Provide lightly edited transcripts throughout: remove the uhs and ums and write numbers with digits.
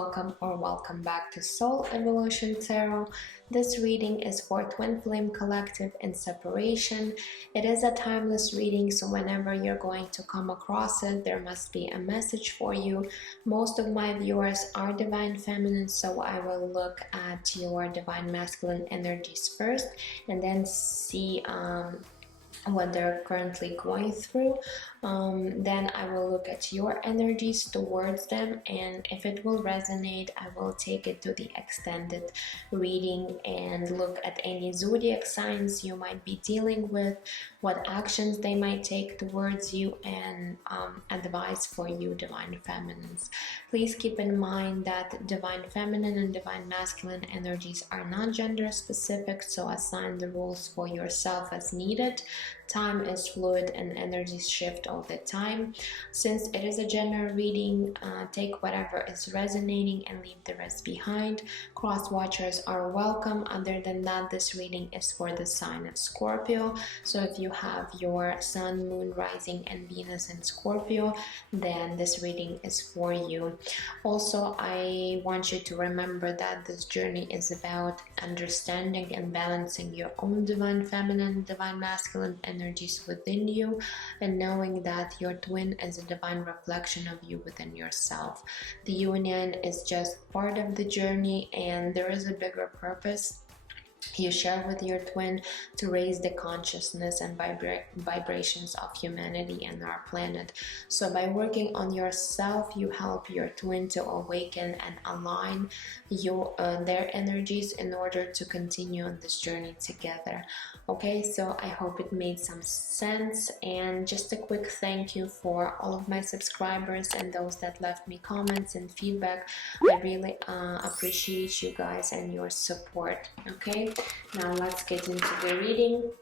welcome or welcome back to Soul Evolution Tarot. This reading is for Twin Flame Collective in separation. It is a timeless reading, so whenever you're going to come across it, there must be a message for you. Most of my viewers are Divine Feminine, so I will look at your Divine Masculine energies first and then see what they're currently going through. Then I will look at your energies towards them, and if it will resonate, I will take it to the extended reading and look at any zodiac signs you might be dealing with, what actions they might take towards you, and advice for you, Divine Feminines. Please keep in mind that Divine Feminine and Divine Masculine energies are not gender specific, so assign the rules for yourself as needed. Time is fluid and energies shift all the time. Since it is a general reading, take whatever is resonating and leave the rest behind. Cross watchers are welcome. Other than that, this reading is for the sign of Scorpio. So if you have your Sun, Moon, Rising, and Venus in Scorpio, then this reading is for you. Also, I want you to remember that this journey is about understanding and balancing your own Divine Feminine, Divine Masculine energies within you, and knowing that your twin is a divine reflection of you within yourself. The union is just part of the journey, and there is a bigger purpose you share with your twin to raise the consciousness and vibrations of humanity and our planet. So by working on yourself, you help your twin to awaken and align their energies in order to continue on this journey together. Okay, so I hope it made some sense, and just a quick thank you for all of my subscribers and those that left me comments and feedback. I really appreciate you guys and your support. Okay, now let's get into the reading.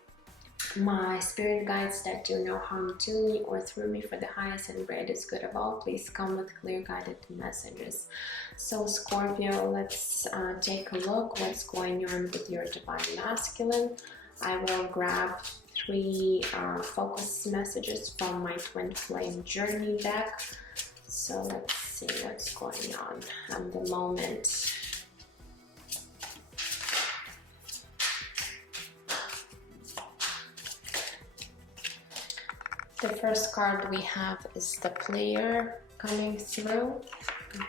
My spirit guides that do no harm to me or through me for the highest and greatest good of all, please come with clear guided messages. So Scorpio, let's take a look what's going on with your Divine Masculine. I will grab 3 focus messages from my Twin Flame Journey deck. So let's see what's going on at the moment. The first card we have is the Player coming through.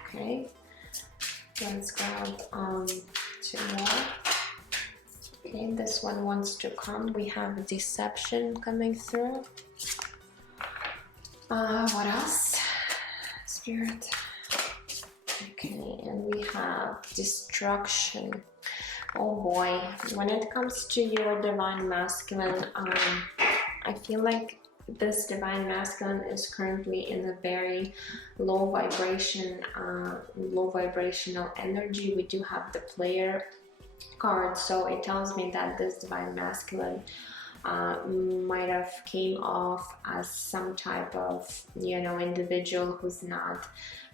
Okay, let's grab 2 more. Okay, this one wants to come. We have Deception coming through. What else? Spirit. Okay, and we have Destruction. Oh boy, when it comes to your Divine Masculine, I feel like this Divine Masculine is currently in a very low vibrational energy. We do have the Player card, so it tells me that this Divine Masculine might have came off as some type of individual who's not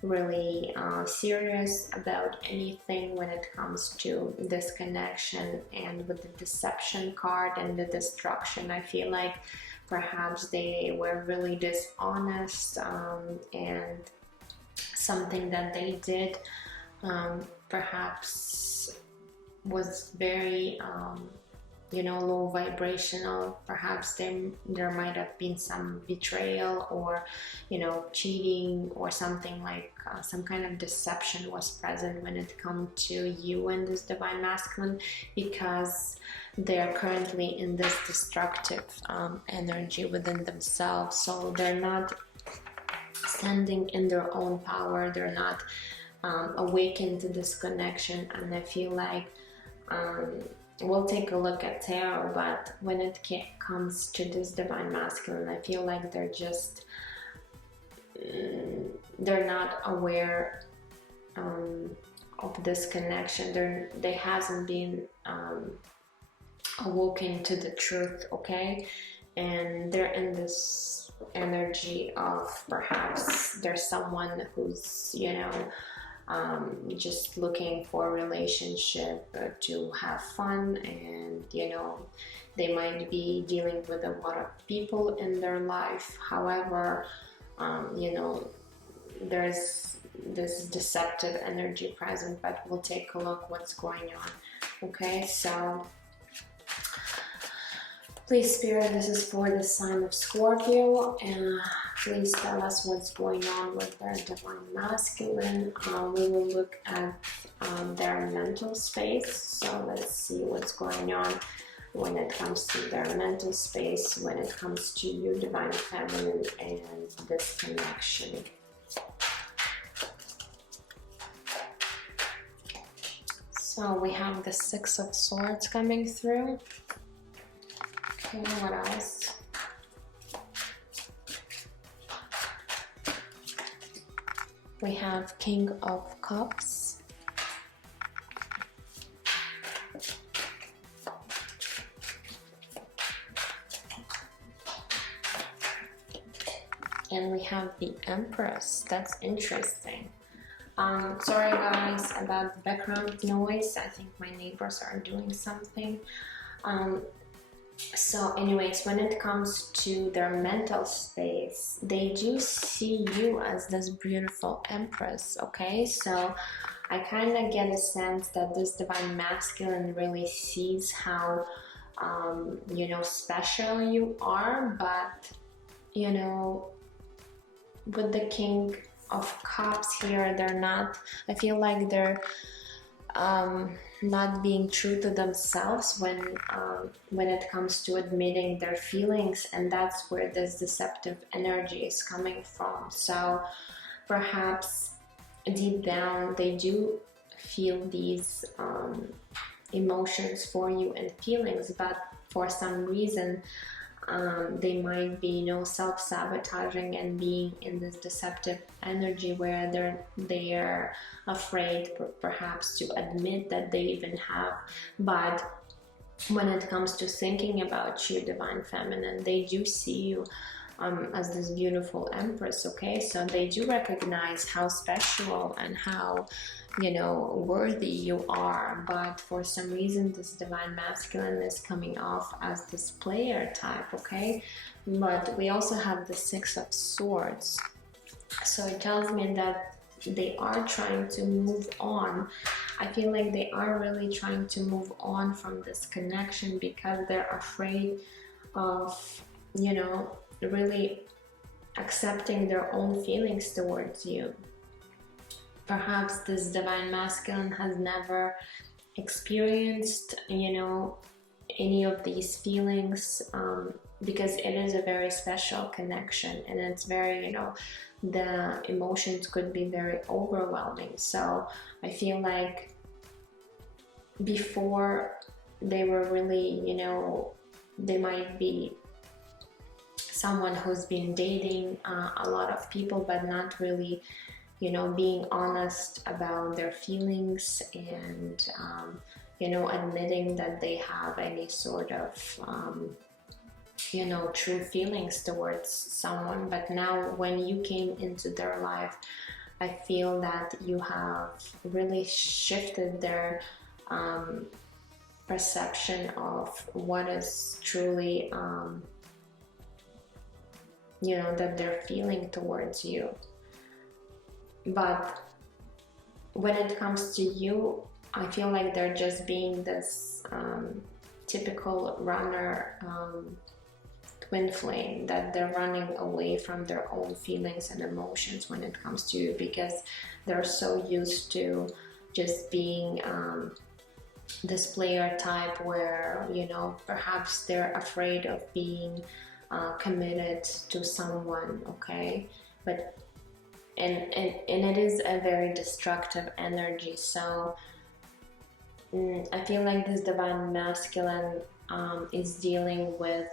really serious about anything when it comes to this connection. And with the Deception card and the Destruction, I feel like perhaps they were really dishonest, and something that they did perhaps was very low vibrational. Perhaps there might have been some betrayal or cheating or something like some kind of deception was present when it comes to you and this Divine Masculine, because they're currently in this destructive energy within themselves. So they're not standing in their own power, they're not awakened to this connection. And I feel like we'll take a look at tarot, but when it comes to this Divine Masculine, I feel like they're just they're not aware of this connection. They hasn't been awoken to the truth. Okay, and they're in this energy of perhaps there's someone who's just looking for a relationship to have fun, and they might be dealing with a lot of people in their life. However, there's this deceptive energy present, but we'll take a look what's going on. Okay, so please, Spirit, this is for the sign of Scorpio, and please tell us what's going on with their divine masculine. We will look at their mental space, so let's see what's going on when it comes to their mental space, when it comes to you, divine feminine, and this connection. So we have the Six of Swords coming through. Okay, what else? We have King of Cups. And we have the Empress. That's interesting. Sorry guys about the background noise. I think my neighbors are doing something. So anyways, when it comes to their mental space, they do see you as this beautiful Empress, okay? So I kind of get a sense that this divine masculine really sees how, you know, special you are, but, you know, with the King of Cups here, they're not, I feel like they're not being true to themselves when it comes to admitting their feelings, and that's where this deceptive energy is coming from. So perhaps deep down they do feel these emotions for you and feelings, but for some reason they might be, you know, self-sabotaging and being in this deceptive energy where they're afraid perhaps to admit that they even have. But when it comes to thinking about you, divine feminine, they do see you as this beautiful Empress, okay? So they do recognize how special and how, you know, worthy you are, but for some reason this divine masculine is coming off as this player type, okay? But we also have the Six of Swords, so it tells me that they are trying to move on. I feel like they are really trying to move on from this connection because they're afraid of, you know, really accepting their own feelings towards you. Perhaps this divine masculine has never experienced, you know, any of these feelings, because it is a very special connection, and it's very, you know, the emotions could be very overwhelming. So I feel like before they were really, you know, they might be someone who's been dating a lot of people, but not really, you know, being honest about their feelings and, you know, admitting that they have any sort of, you know, true feelings towards someone. But now when you came into their life, I feel that you have really shifted their perception of what is truly, you know, that they're feeling towards you. But when it comes to you, I feel like they're just being this typical runner, twin flame, that they're running away from their own feelings and emotions when it comes to you, because they're so used to just being this player type where, you know, perhaps they're afraid of being committed to someone, okay? But and it is a very destructive energy. So I feel like this divine masculine is dealing with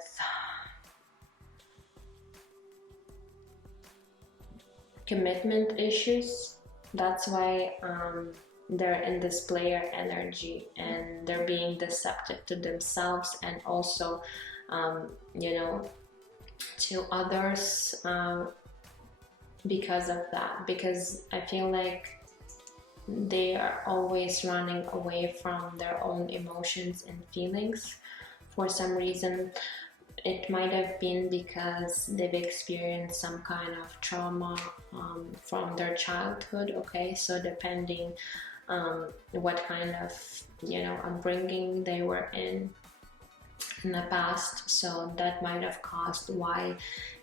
commitment issues. That's why they're in this player energy, and they're being deceptive to themselves and also, you know, to others, because of that. Because I feel like they are always running away from their own emotions and feelings for some reason. it might have been because they've experienced some kind of trauma from their childhood. Okay, so depending what kind of, you know, upbringing they were in the past, so that might have caused why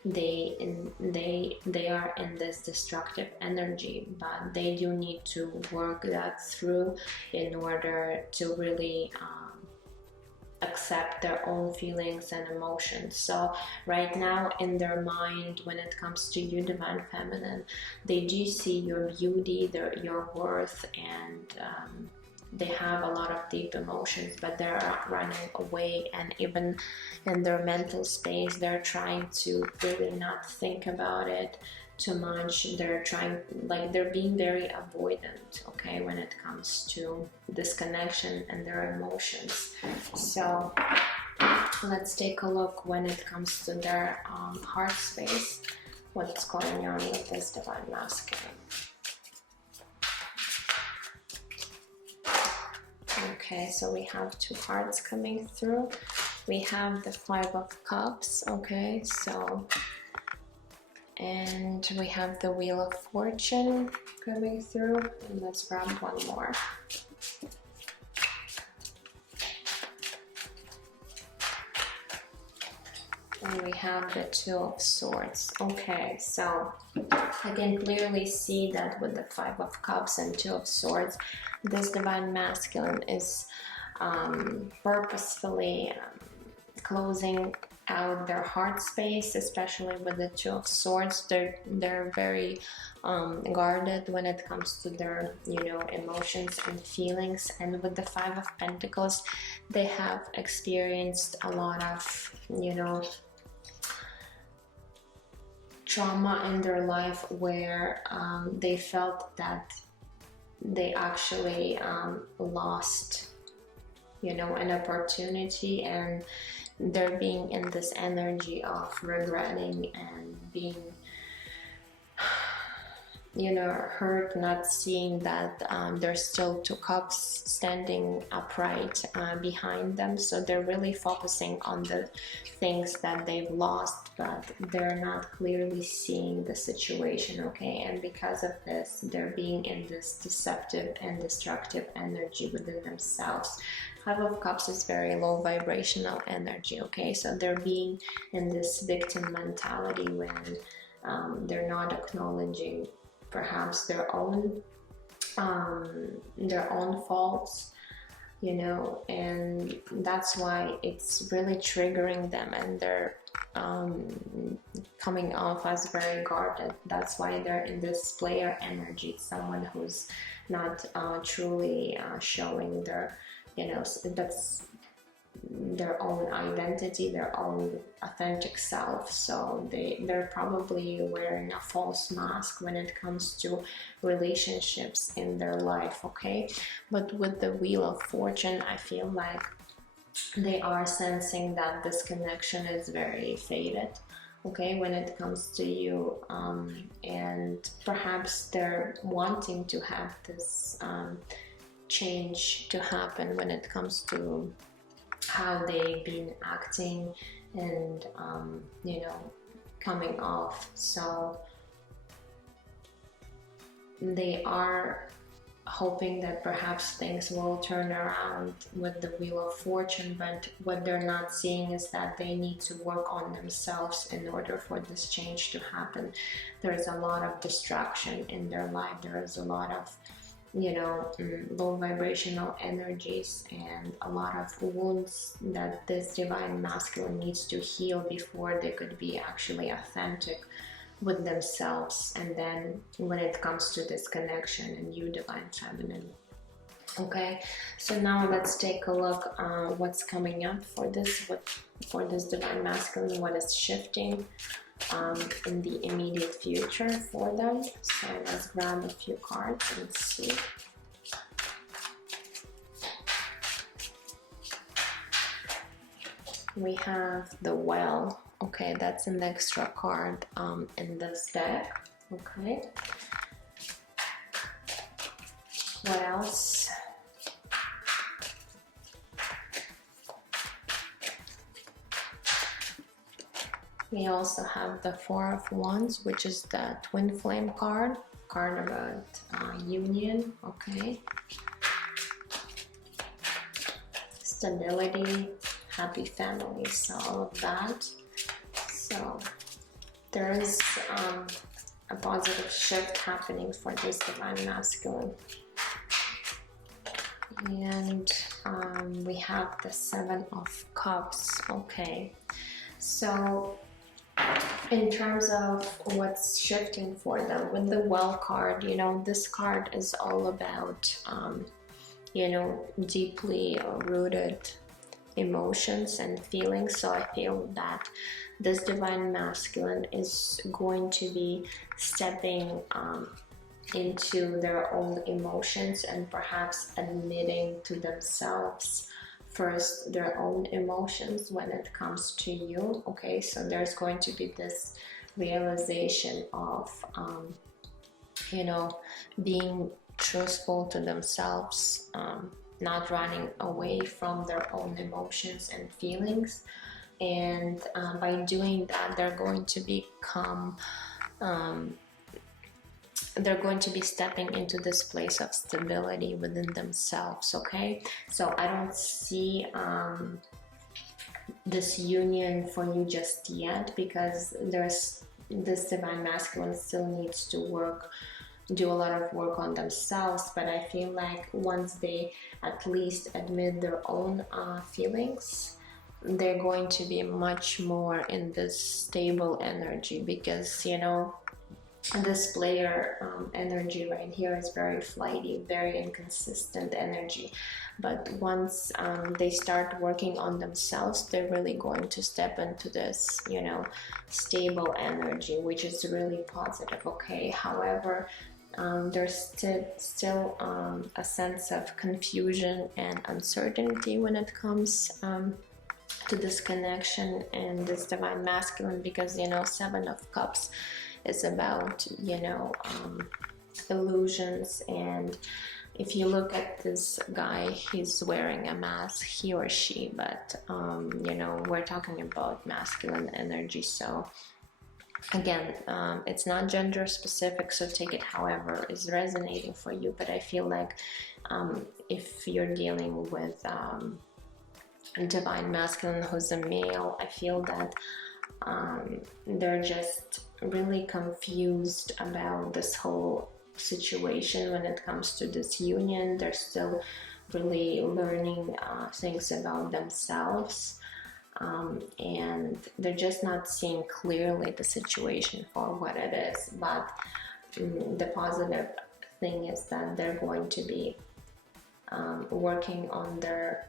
they are in this destructive energy. But they do need to work that through in order to really accept their own feelings and emotions. So right now in their mind, when it comes to you, Divine Feminine, they do see your beauty, your worth, and they have a lot of deep emotions, but they're running away. And even in their mental space, they're trying to really not think about it too much. They're trying, like, they're being very avoidant, okay, when it comes to this connection and their emotions. So let's take a look when it comes to their heart space, what's going on with this Divine Masculine. Okay, so we have two hearts coming through. We have the Five of Cups, okay, so, and we have the Wheel of Fortune coming through. And let's grab one more. And we have the Two of Swords. Okay, so I can clearly see that with the Five of Cups and Two of Swords, this Divine Masculine is purposefully closing out their heart space, especially with the Two of Swords. They're very guarded when it comes to their, you know, emotions and feelings. And with the Five of Pentacles, they have experienced a lot of, you know, trauma in their life where they felt that they actually lost, you know, an opportunity, and they're being in this energy of regretting and being, you know, hurt, not seeing that there's still two cups standing upright behind them. So they're really focusing on the things that they've lost, but they're not clearly seeing the situation, okay? And because of this, they're being in this deceptive and destructive energy within themselves. Five of Cups is very low vibrational energy, okay? So they're being in this victim mentality when they're not acknowledging perhaps their own faults, you know, and that's why it's really triggering them, and they're coming off as very guarded. That's why they're in this player energy, someone who's not truly showing their, you know, that's their own identity, their own authentic self. So they're probably wearing a false mask when it comes to relationships in their life, okay? But with the Wheel of Fortune, I feel like they are sensing that this connection is very faded, okay, when it comes to you, and perhaps they're wanting to have this change to happen when it comes to how they've been acting and you know, coming off. So they are hoping that perhaps things will turn around with the Wheel of Fortune, but what they're not seeing is that they need to work on themselves in order for this change to happen. There's a lot of distraction in their life. There is a lot of, you know, low vibrational energies and a lot of wounds that this Divine Masculine needs to heal before they could be actually authentic with themselves. And then when it comes to this connection and you, Divine Feminine. Okay, so now let's take a look what's coming up for this Divine Masculine, what is shifting in the immediate future for them. So let's grab a few cards and see. We have the Well. Okay, that's an extra card in this deck. Okay. What else? We also have the Four of Wands, which is the twin flame card about union, okay, stability, happy families, so all of that. So there is a positive shift happening for this divine masculine. And we have the Seven of Cups, okay. So in terms of what's shifting for them with the Well card, you know, this card is all about, you know, deeply rooted emotions and feelings. So I feel that this divine masculine is going to be stepping into their own emotions and perhaps admitting to themselves first their own emotions when it comes to you, okay. So there's going to be this realization of you know, being truthful to themselves, not running away from their own emotions and feelings. And by doing that, they're going to become they're going to be stepping into this place of stability within themselves, okay. So I don't see this union for you just yet, because there's this divine masculine still needs to do a lot of work on themselves. But I feel like once they at least admit their own feelings, they're going to be much more in this stable energy, because, you know, this player energy right here is very flighty, very inconsistent energy. But once they start working on themselves, they're really going to step into this, you know, stable energy, which is really positive, okay. However, there's still a sense of confusion and uncertainty when it comes to this connection and this divine masculine, because, you know, Seven of Cups is about, you know, illusions. And if you look at this guy, he's wearing a mask, he or she, but you know, we're talking about masculine energy. So again, it's not gender specific, so take it however is resonating for you. But I feel like if you're dealing with divine masculine who's a male, I feel that they're just really confused about this whole situation when it comes to this union. They're still really learning things about themselves, and they're just not seeing clearly the situation for what it is. But the positive thing is that they're going to be working on their,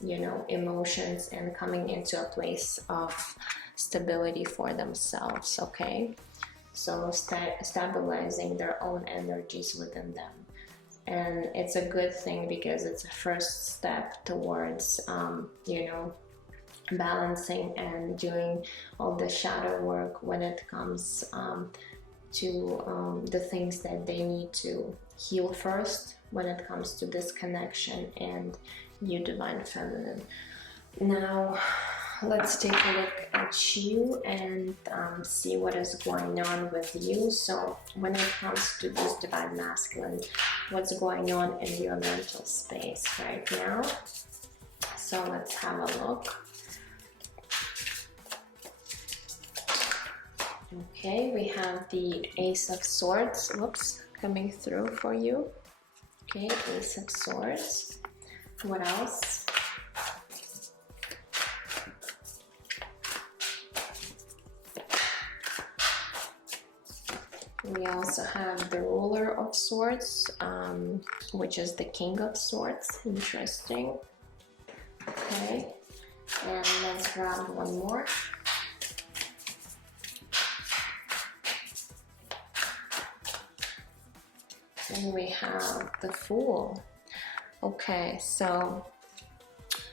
you know, emotions and coming into a place of stability for themselves, okay. So stabilizing their own energies within them, and it's a good thing because it's a first step towards you know, balancing and doing all the shadow work when it comes to the things that they need to heal first when it comes to this connection and you, divine feminine. Now let's take a look at you and see what is going on with you. So when it comes to this divine masculine, what's going on in your mental space right now? So let's have a look. Okay, we have the Ace of Swords, whoops, coming through for you. Okay, Ace of Swords. What else? We also have the Ruler of Swords, which is the King of Swords. Interesting. Okay, and let's grab one more. And we have the Fool. Okay, so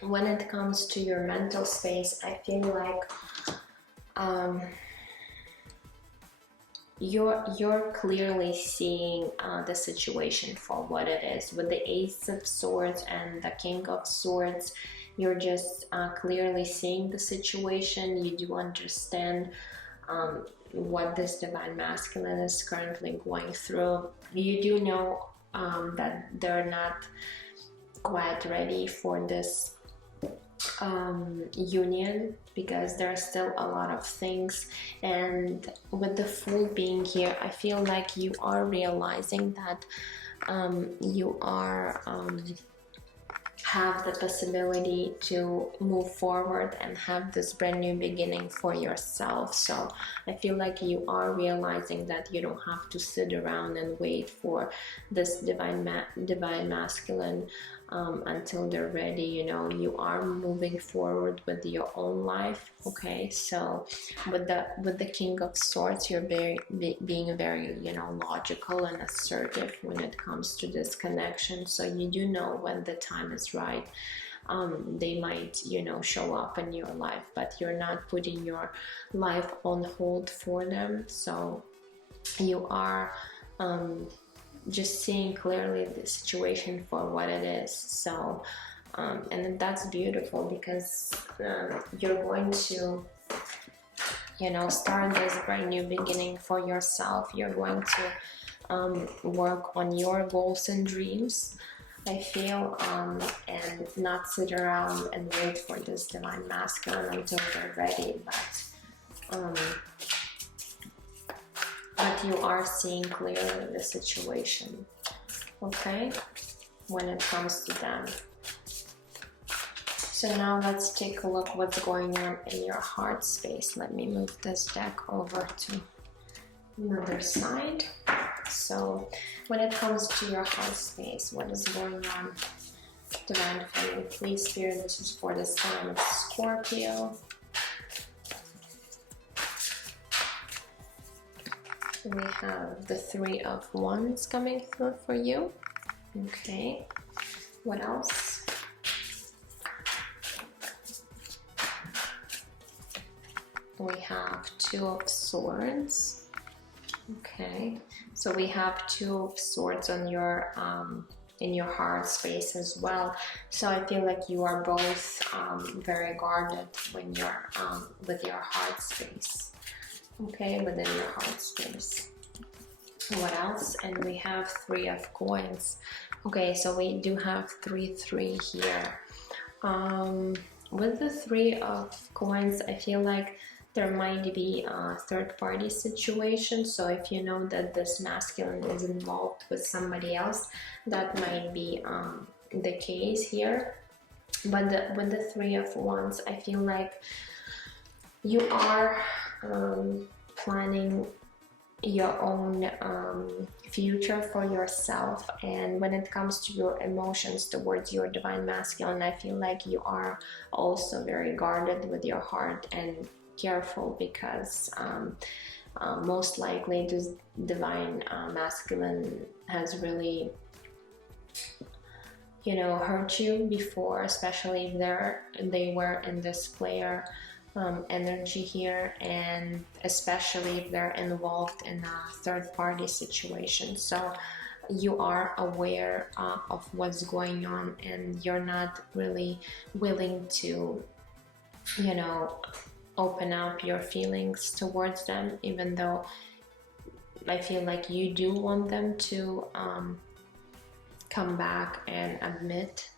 when it comes to your mental space, I feel like you're clearly seeing the situation for what it is. With the Ace of Swords and the King of Swords, You're just clearly seeing the situation. You do understand what this divine masculine is currently going through. You do know that they're not quite ready for this union, because there are still a lot of things. And with the Fool being here, I feel like you are realizing that you are have the possibility to move forward and have this brand new beginning for yourself. So I feel like you are realizing that you don't have to sit around and wait for this divine masculine until they're ready. You know, you are moving forward with your own life. Okay, so with the King of Swords, you're being very, you know, logical and assertive when it comes to this connection. So you do know when the time is right. They might, you know, show up in your life, but you're not putting your life on hold for them. So you are just seeing clearly the situation for what it is. So and that's beautiful, because you're going to, you know, start this brand new beginning for yourself. You're going to work on your goals and dreams, I feel, and not sit around and wait for this divine masculine until they're ready. But you are seeing clearly the situation, okay, when it comes to them. So now let's take a look what's going on in your heart space. Let me move this deck over to another side. So when it comes to your heart space, what is going on? Divine Feminine, please, Spirit, this is for the sign of Scorpio. We have the Three of Wands coming through for you. Okay, what else? We have Two of Swords. Okay, so we have Two of Swords on your in your heart space as well. So I feel like you are both very guarded when you're with your heart space. Okay, within your heart space. What else? And we have Three of Coins. Okay, so we do have 3-3 here. With the Three of Coins, I feel like there might be a third-party situation. So if you know that this masculine is involved with somebody else, that might be the case here. But with the Three of Wands, I feel like you are planning your own future for yourself. And when it comes to your emotions towards your divine masculine, I feel like you are also very guarded with your heart and careful, because most likely this divine masculine has really, you know, hurt you before, especially if they were in this player energy here, and especially if they're involved in a third-party situation. So you are aware of what's going on, and you're not really willing to, you know, open up your feelings towards them, even though I feel like you do want them to come back and admit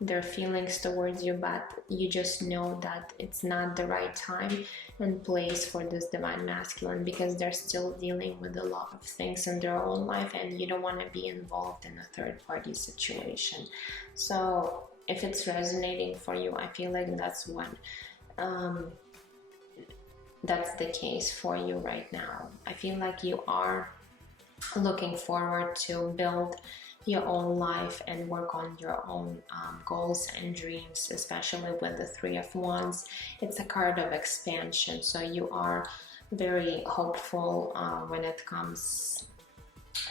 their feelings towards you, but you just know that it's not the right time and place for this divine masculine, because they're still dealing with a lot of things in their own life, and you don't want to be involved in a third-party situation. So if it's resonating for you, I feel like that's what that's the case for you right now. I feel like you are looking forward to build your own life and work on your own goals and dreams, especially with the Three of Wands. It's a card of expansion, so you are very hopeful when it comes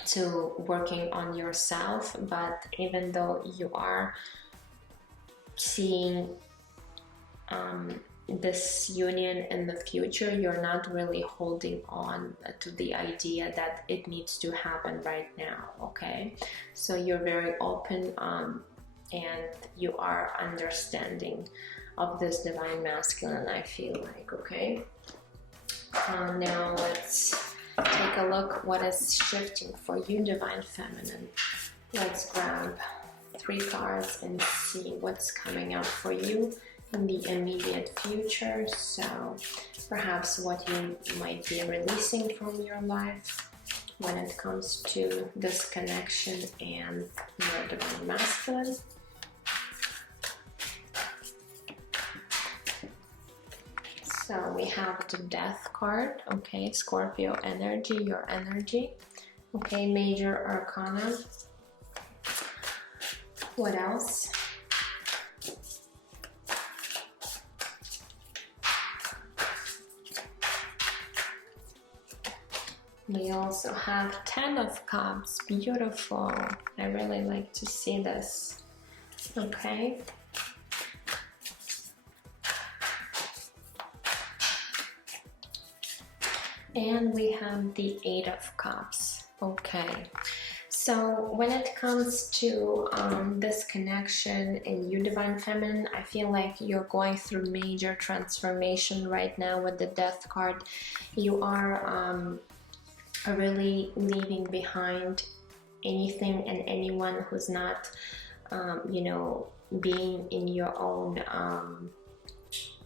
to working on yourself. But even though you are seeing this union in the future, you're not really holding on to the idea that it needs to happen right now. Okay, so you're very open and you are understanding of this divine masculine, I feel like. Okay, now let's take a look what is shifting for you, divine feminine. Let's grab 3 cards and see what's coming up for you in the immediate future. So perhaps what you might be releasing from your life when it comes to this connection and your divine masculine. So we have the Death card, okay, Scorpio energy, your energy, okay, Major Arcana. What else? We also have 10 of Cups, beautiful. I really like to see this, okay. And we have the 8 of Cups, okay. So when it comes to this connection in you, divine feminine, I feel like you're going through major transformation right now with the Death card. You are really leaving behind anything and anyone who's not, you know, being in your own,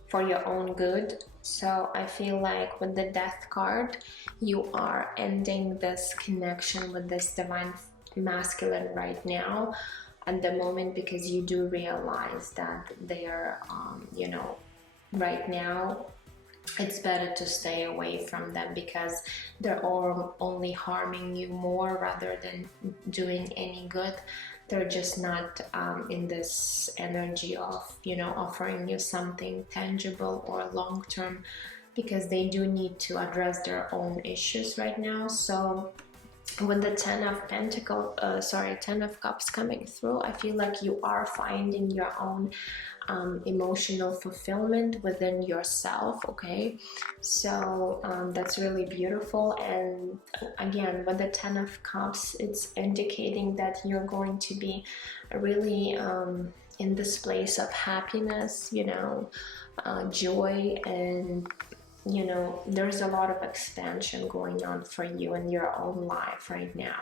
for your own good. So I feel like with the Death card, you are ending this connection with this divine masculine right now at the moment, because you do realize that they're, you know, right now it's better to stay away from them, because they're all only harming you more rather than doing any good. They're just not in this energy of, you know, offering you something tangible or long term, because they do need to address their own issues right now. So with the 10 of Cups coming through, I feel like you are finding your own emotional fulfillment within yourself, okay. So that's really beautiful. And again, with the 10 of Cups, it's indicating that you're going to be really in this place of happiness, you know, joy, and you know, there's a lot of expansion going on for you in your own life right now.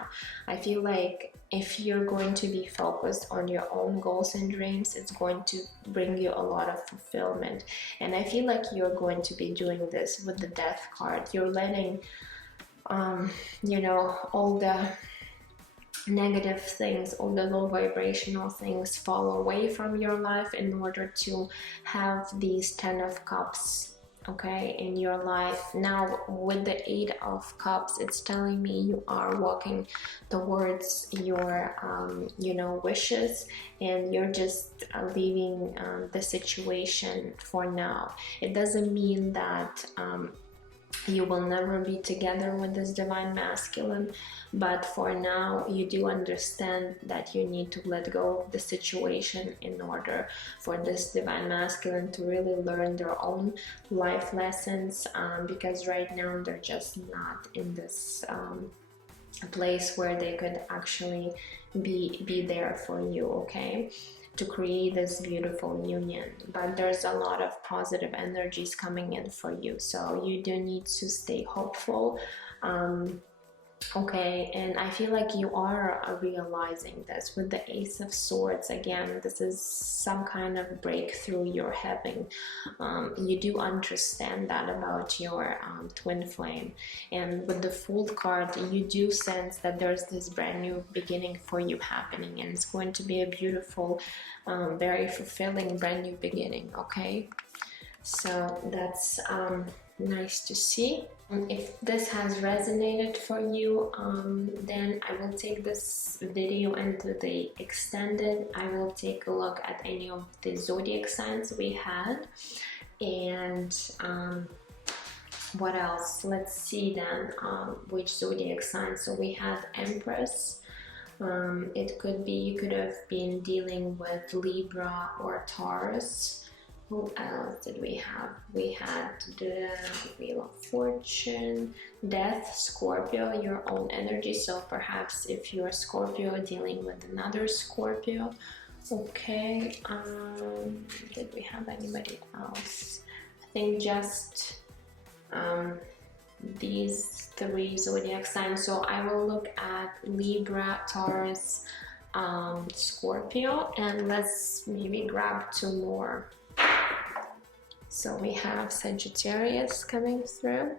I feel like if you're going to be focused on your own goals and dreams, it's going to bring you a lot of fulfillment. And I feel like you're going to be doing this with the Death card. You're letting, you know, all the negative things, all the low vibrational things fall away from your life in order to have these 10 of Cups, okay, in your life. Now with the 8 of Cups, it's telling me you are walking towards your you know, wishes, and you're just leaving the situation for now. It doesn't mean that you will never be together with this divine masculine, but for now you do understand that you need to let go of the situation in order for this divine masculine to really learn their own life lessons, because right now they're just not in this place where they could actually be there for you, okay, to create this beautiful union. But there's a lot of positive energies coming in for you, so you do need to stay hopeful, okay. And I feel like you are realizing this with the Ace of Swords. Again, this is some kind of breakthrough you're having. You do understand that about your twin flame, and with the Fool card, you do sense that there's this brand new beginning for you happening, and it's going to be a beautiful, very fulfilling brand new beginning, okay. So that's nice to see. If this has resonated for you, then I will take this video into the extended. I will take a look at any of the zodiac signs we had, and what else? Let's see then which zodiac sign. So we had Empress. It could be, you could have been dealing with Libra or Taurus. Who else did we have? We had the Wheel of Fortune, Death, Scorpio, your own energy. So perhaps if you're Scorpio dealing with another Scorpio, Okay, did we have anybody else? I think just these three zodiac signs. So I will look at Libra, Taurus, Scorpio, and let's maybe grab two more. So we have Sagittarius coming through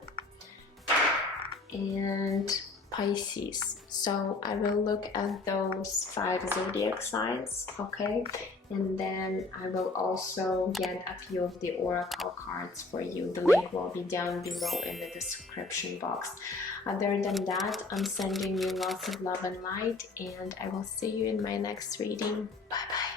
and Pisces. So I will look at those 5 zodiac signs, okay? And then I will also get a few of the oracle cards for you. The link will be down below in the description box. Other than that, I'm sending you lots of love and light, and I will see you in my next reading. Bye bye.